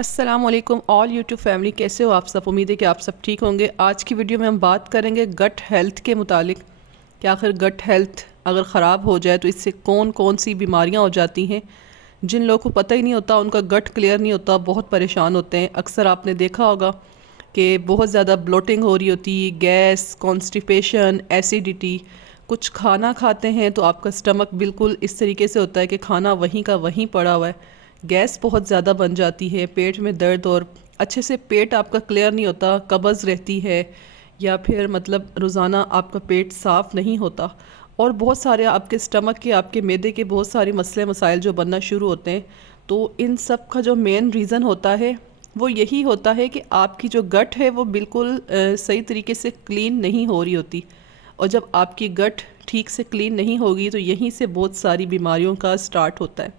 अस्सलाम वालेकुम all YouTube family, कैसे हो आप सब। उम्मीद है कि आप सब ठीक होंगे। आज की वीडियो में हम बात करेंगे गट हेल्थ के मुतालिक कि आखिर गट हेल्थ अगर ख़राब हो जाए तो इससे कौन कौन सी बीमारियां हो जाती हैं। जिन लोगों को पता ही नहीं होता, उनका गट क्लियर नहीं होता, बहुत परेशान होते हैं। अक्सर आपने देखा होगा कि बहुत ज़्यादा ब्लोटिंग हो रही होती है, गैस, कॉन्स्टिपेशन, एसिडिटी। कुछ खाना खाते हैं तो आपका स्टमक बिल्कुल इस तरीके से होता है कि खाना वहीं का वहीं पड़ा हुआ है। गैस बहुत ज़्यादा बन जाती है, पेट में दर्द, और अच्छे से पेट आपका क्लियर नहीं होता, कब्ज़ रहती है, या फिर मतलब रोज़ाना आपका पेट साफ़ नहीं होता। और बहुत सारे आपके स्टमक के, आपके मैदे के बहुत सारे मसले मसाइल जो बनना शुरू होते हैं। तो इन सब का जो मेन रीज़न होता है वो यही होता है कि आपकी जो गट है वो बिल्कुल सही तरीके से क्लीन नहीं हो रही होती। और जब आपकी गट ठीक से क्लीन नहीं होगी तो यहीं से बहुत सारी बीमारियों का स्टार्ट होता है।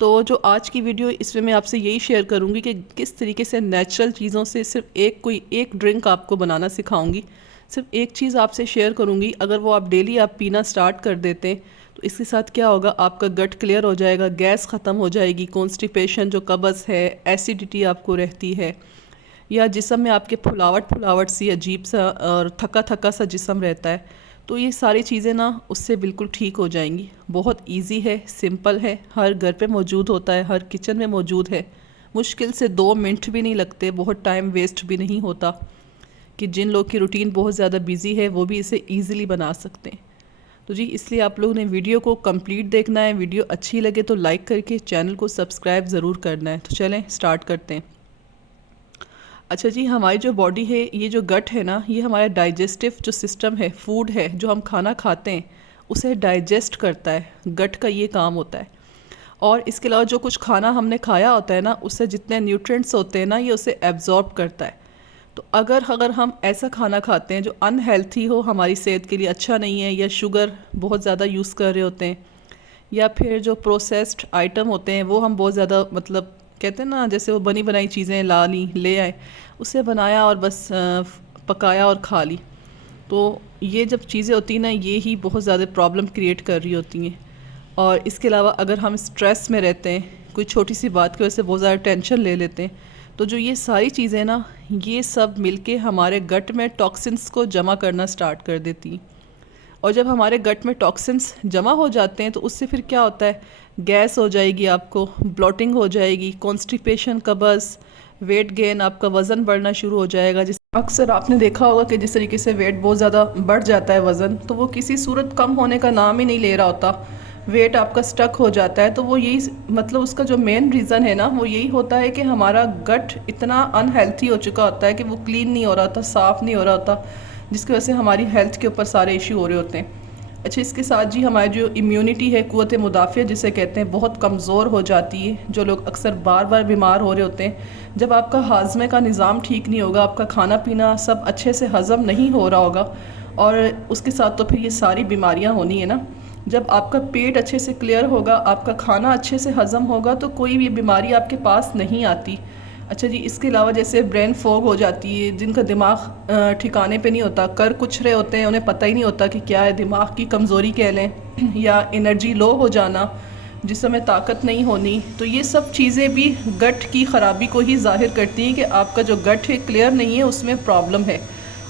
तो जो आज की वीडियो, इसमें मैं आपसे यही शेयर करूंगी कि किस तरीके से नेचुरल चीज़ों से सिर्फ कोई एक ड्रिंक आपको बनाना सिखाऊंगी। सिर्फ एक चीज़ आपसे शेयर करूंगी, अगर वो आप डेली पीना स्टार्ट कर देते हैं तो इसके साथ क्या होगा, आपका गट क्लियर हो जाएगा, गैस ख़त्म हो जाएगी, कॉन्स्टिपेशन जो कब्ज़ है, एसिडिटी आपको रहती है, या जिस्म में आपके फुलावट फुलावट सी अजीब सा और थका थका सा जिस्म रहता है, तो ये सारी चीज़ें ना उससे बिल्कुल ठीक हो जाएंगी। बहुत इजी है, सिंपल है, हर घर पे मौजूद होता है, हर किचन में मौजूद है। मुश्किल से 2 मिनट भी नहीं लगते, बहुत टाइम वेस्ट भी नहीं होता, कि जिन लोग की रूटीन बहुत ज़्यादा बिजी है वो भी इसे ईज़िली बना सकते हैं। तो जी, इसलिए आप लोगों ने वीडियो को कंप्लीट देखना है। वीडियो अच्छी लगे तो लाइक करके चैनल को सब्सक्राइब ज़रूर करना है। तो चलें स्टार्ट करते हैं। अच्छा जी, हमारी जो बॉडी है, ये जो गट है ना, ये हमारा डाइजेस्टिव जो सिस्टम है, फूड है जो हम खाना खाते हैं उसे डाइजेस्ट करता है। गट का ये काम होता है। और इसके अलावा जो कुछ खाना हमने खाया होता है ना, उससे जितने न्यूट्रिएंट्स होते हैं ना, ये उसे एब्जॉर्ब करता है। तो अगर हम ऐसा खाना खाते हैं जो अनहेल्थी हो, हमारी सेहत के लिए अच्छा नहीं है, या शुगर बहुत ज़्यादा यूज़ कर रहे होते हैं, या फिर जो प्रोसेस्ड आइटम होते हैं वो हम बहुत ज़्यादा, मतलब कहते हैं ना, जैसे वो बनी बनाई चीज़ें ला ली, ले आए, उसे बनाया और बस पकाया और खा ली। तो ये जब चीज़ें होती हैं ना, ये ही बहुत ज़्यादा प्रॉब्लम क्रिएट कर रही होती हैं। और इसके अलावा अगर हम स्ट्रेस में रहते हैं, कोई छोटी सी बात की वजह से बहुत ज़्यादा टेंशन ले लेते हैं, तो जो ये सारी चीज़ें ना, ये सब मिलके हमारे गट में टॉक्सिन्स को जमा करना स्टार्ट कर देती हैं। और जब हमारे गट में टॉक्सिन्स जमा हो जाते हैं तो उससे फिर क्या होता है, गैस हो जाएगी, आपको ब्लोटिंग हो जाएगी, कॉन्स्टिपेशन, कब्ज़, वेट गेन, आपका वज़न बढ़ना शुरू हो जाएगा। जिस अक्सर आपने देखा होगा कि जिस तरीके से वेट बहुत ज़्यादा बढ़ जाता है, वज़न, तो वो किसी सूरत कम होने का नाम ही नहीं ले रहा होता, वेट आपका स्टक हो जाता है। तो वो यही, मतलब उसका जो मेन रीज़न है ना, वो यही होता है कि हमारा गट इतना अनहेल्थी हो चुका होता है कि वो क्लीन नहीं हो रहा होता, साफ़ नहीं हो रहा होता, जिसकी वजह से हमारी हेल्थ के ऊपर सारे इशू हो रहे होते हैं। अच्छा, इसके साथ जी हमारी जो इम्यूनिटी है, क़ुव्वत मुदाफ़ियत जिसे कहते हैं, बहुत कमज़ोर हो जाती है। जो लोग अक्सर बार बार बीमार हो रहे होते हैं, जब आपका हाजमे का निज़ाम ठीक नहीं होगा, आपका खाना पीना सब अच्छे से हज़म नहीं हो रहा होगा, और उसके साथ तो फिर ये सारी बीमारियां होनी है ना। जब आपका पेट अच्छे से क्लियर होगा, आपका खाना अच्छे से हज़म होगा, तो कोई भी बीमारी आपके पास नहीं आती। अच्छा जी, इसके अलावा जैसे ब्रेन फॉग हो जाती है, जिनका दिमाग ठिकाने पे नहीं होता, कर कुछ रहे होते हैं, उन्हें पता ही नहीं होता कि क्या है, दिमाग की कमज़ोरी कह लें, या एनर्जी लो हो जाना, जिसमें ताकत नहीं होनी, तो ये सब चीज़ें भी गट की ख़राबी को ही ज़ाहिर करती हैं कि आपका जो गट है क्लियर नहीं है, उसमें प्रॉब्लम है।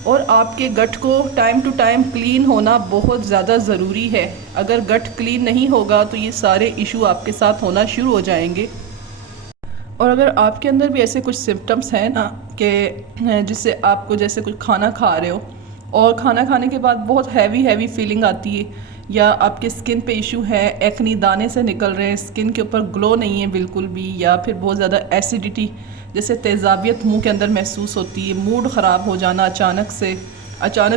और आपके गट को टाइम टू टाइम क्लीन होना बहुत ज़्यादा ज़रूरी है। अगर गट क्लीन नहीं होगा तो ये सारे इशू आपके साथ होना शुरू हो जाएंगे। और अगर आपके अंदर भी ऐसे कुछ सिम्टम्स हैं ना, कि जिससे आपको, जैसे कुछ खाना खा रहे हो और खाना खाने के बाद बहुत हैवी फीलिंग आती है, या आपके स्किन पे इशू है, एक्नी दाने से निकल रहे हैं, स्किन के ऊपर ग्लो नहीं है बिल्कुल भी, या फिर बहुत ज़्यादा एसिडिटी जैसे तेज़ाबियत मुंह के अंदर महसूस होती है, मूड ख़राब हो जाना अचानक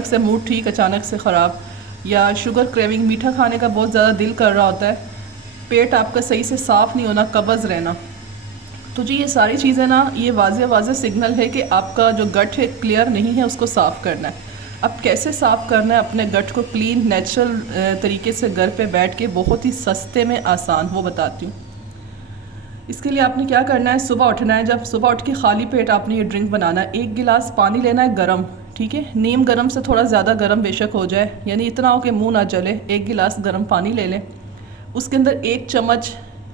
से मूड ठीक, अचानक से ख़राब, या शुगर क्रेविंग, मीठा खाने का बहुत ज़्यादा दिल कर रहा होता है, पेट आपका सही से साफ़ नहीं होना, कब्ज़ रहना। तो जी, ये सारी चीज़ें ना, ये वाज़े सिग्नल है कि आपका जो गट है क्लियर नहीं है, उसको साफ़ करना है। अब कैसे साफ़ करना है अपने गट को क्लीन नेचुरल तरीके से, घर पे बैठ के, बहुत ही सस्ते में आसान, वो बताती हूँ। इसके लिए आपने क्या करना है, सुबह उठना है। जब सुबह उठ के खाली पेट आपने ये ड्रिंक बनाना है, 1 गिलास पानी लेना है गरम, ठीक है, नीम गरम से थोड़ा ज़्यादा गरम बेशक हो जाए, यानी इतना हो कि मुँह ना जले। 1 गिलास गरम पानी ले लें, उसके अंदर 1 चम्मच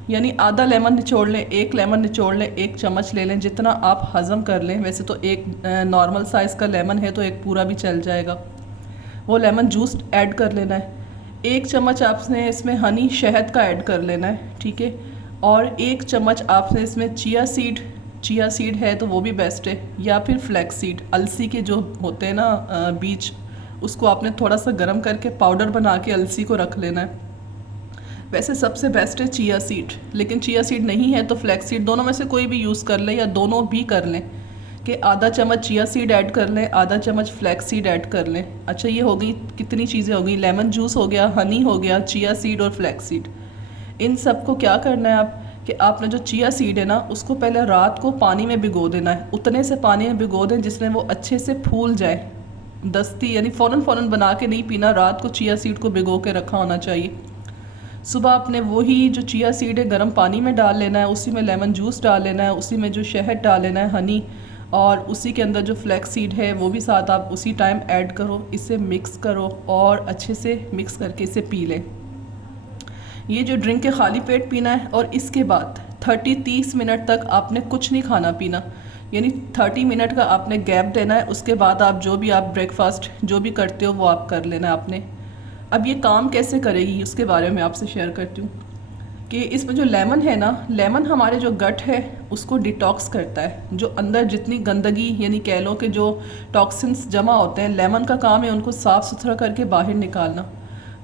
यानी आधा लेमन निचोड़ लें, एक लेमन निचोड़ लें, एक चम्मच ले लें, जितना आप हज़म कर लें। वैसे तो एक नॉर्मल साइज़ का लेमन है तो एक पूरा भी चल जाएगा। वो लेमन जूस ऐड कर लेना है। एक चम्मच आपने इसमें हनी शहद का ऐड कर लेना है, ठीक है। और एक चम्मच आपने इसमें चिया सीड है तो वो भी बेस्ट है, या फिर फ्लैक्स सीड, अलसी के जो होते हैं ना बीज, उसको आपने थोड़ा सा गर्म करके पाउडर बना के अलसी को रख लेना है। वैसे सबसे बेस्ट है चिया सीड, लेकिन चिया सीड नहीं है तो फ्लैक्स सीड, दोनों में से कोई भी यूज़ कर लें या दोनों भी कर लें कि आधा चम्मच चिया सीड ऐड कर लें, आधा चम्मच फ्लैक्स सीड ऐड कर लें। अच्छा, ये हो गई कितनी चीज़ें हो गई, लेमन जूस हो गया, हनी हो गया, चिया सीड और फ्लैक्स सीड। इन सब को क्या करना है आप कि आपने जो चिया सीड है ना उसको पहले रात को पानी में भिगो देना है। उतने से पानी में भिगो दें जिसमें वो अच्छे से फूल जाए। दस्ती यानी फ़ौरन बना के नहीं पीना, रात को चिया सीड को भिगो के रखा होना चाहिए। सुबह आपने वही जो चिया सीड है गर्म पानी में डाल लेना है, उसी में लेमन जूस डाल लेना है, उसी में जो शहद डाल लेना है, हनी, और उसी के अंदर जो फ्लैक्स सीड है वो भी साथ आप उसी टाइम ऐड करो। इसे मिक्स करो और अच्छे से मिक्स करके इसे पी लें। ये जो ड्रिंक है खाली पेट पीना है और इसके बाद 30 मिनट तक आपने कुछ नहीं खाना पीना, यानी 30 मिनट का आपने गैप देना है। उसके बाद आप जो भी आप ब्रेकफास्ट जो भी करते हो वो आप कर लेना है आपने। अब ये काम कैसे करेगी उसके बारे में आपसे शेयर करती हूँ कि इसमें जो लेमन है ना, लेमन हमारे जो गट है उसको डिटॉक्स करता है। जो अंदर जितनी गंदगी यानी कह लो कि जो टॉक्सिन्स जमा होते हैं, लेमन का काम है उनको साफ़ सुथरा करके बाहर निकालना।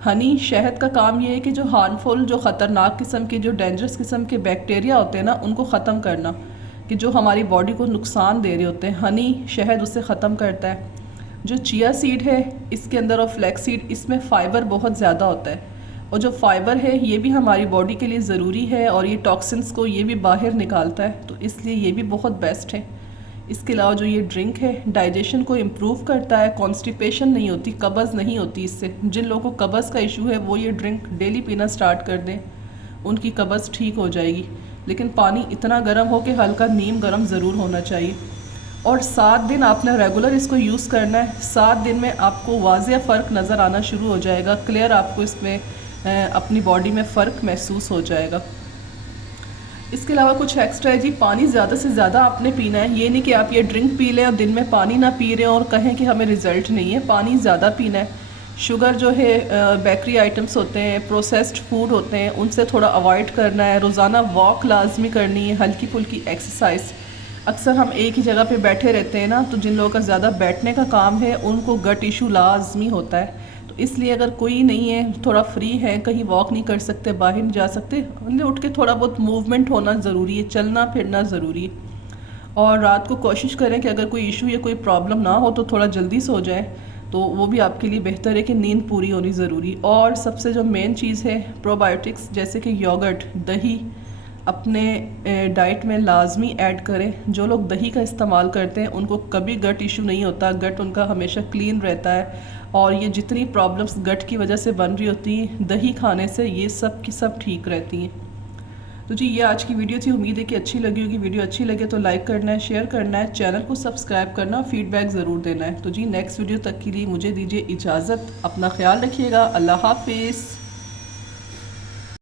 हनी शहद का काम ये है कि जो हार्मफुल, जो ख़तरनाक किस्म के, जो डेंजरस किस्म के बैक्टीरिया होते हैं ना उनको ख़त्म करना, कि जो हमारी बॉडी को नुकसान दे रहे होते हैं, हनी शहद उससे ख़त्म करता है। जो चिया सीड है इसके अंदर और फ्लैक्स सीड, इसमें फ़ाइबर बहुत ज़्यादा होता है और जो फ़ाइबर है ये भी हमारी बॉडी के लिए ज़रूरी है और ये टॉक्सिन्स को ये भी बाहर निकालता है, तो इसलिए ये भी बहुत बेस्ट है। इसके अलावा जो ये ड्रिंक है डाइजेशन को इम्प्रूव करता है, कॉन्स्टिपेशन नहीं होती, कब्ज़ नहीं होती इससे। जिन लोगों को कब्ज़ का इशू है वो ये ड्रिंक डेली पीना स्टार्ट कर दें, उनकी कब्ज़ ठीक हो जाएगी। लेकिन पानी इतना गर्म हो कि हल्का नीम गर्म ज़रूर होना चाहिए। और 7 दिन आपने रेगुलर इसको यूज़ करना है। 7 दिन में आपको वाज़िया फ़र्क नज़र आना शुरू हो जाएगा, क्लियर आपको इसमें अपनी बॉडी में फ़र्क महसूस हो जाएगा। इसके अलावा कुछ एक्स्ट्रा है जी, पानी ज़्यादा से ज़्यादा आपने पीना है। ये नहीं कि आप ये ड्रिंक पी लें और दिन में पानी ना पी रहे हैं और कहें कि हमें रिज़ल्ट नहीं है। पानी ज़्यादा पीना है। शुगर जो है, बेकरी आइटम्स होते हैं, प्रोसेस्ड फूड होते हैं, उनसे थोड़ा अवॉइड करना है। रोज़ाना वॉक लाजमी करनी है, हल्की फुल्की एक्सरसाइज। अक्सर हम एक ही जगह पे बैठे रहते हैं ना, तो जिन लोगों का ज़्यादा बैठने का काम है उनको गट इशू लाजमी होता है। तो इसलिए अगर कोई नहीं है, थोड़ा फ्री है, कहीं वॉक नहीं कर सकते, बाहर नहीं जा सकते, उठ के थोड़ा बहुत मूवमेंट होना ज़रूरी है, चलना फिरना ज़रूरी है। और रात को कोशिश करें कि अगर कोई इशू या कोई प्रॉब्लम ना हो तो थोड़ा जल्दी सो जाए, तो वो भी आपके लिए बेहतर है कि नींद पूरी होनी ज़रूरी। और सबसे जो मेन चीज़ है, प्रोबायोटिक्स जैसे कि योगर्ट, दही अपने डाइट में लाजमी ऐड करें। जो लोग दही का इस्तेमाल करते हैं उनको कभी गट इशू नहीं होता, गट उनका हमेशा क्लीन रहता है। और ये जितनी प्रॉब्लम्स गट की वजह से बन रही होती हैं, दही खाने से ये सब की सब ठीक रहती हैं। तो जी, ये आज की वीडियो थी। उम्मीद है कि अच्छी लगी होगी। वीडियो अच्छी लगे तो लाइक करना है, शेयर करना है, चैनल को सब्सक्राइब करना, फीडबैक ज़रूर देना है। तो जी, नेक्स्ट वीडियो तक के लिए मुझे दीजिए इजाज़त। अपना ख्याल रखिएगा। अल्लाह हाफिज़।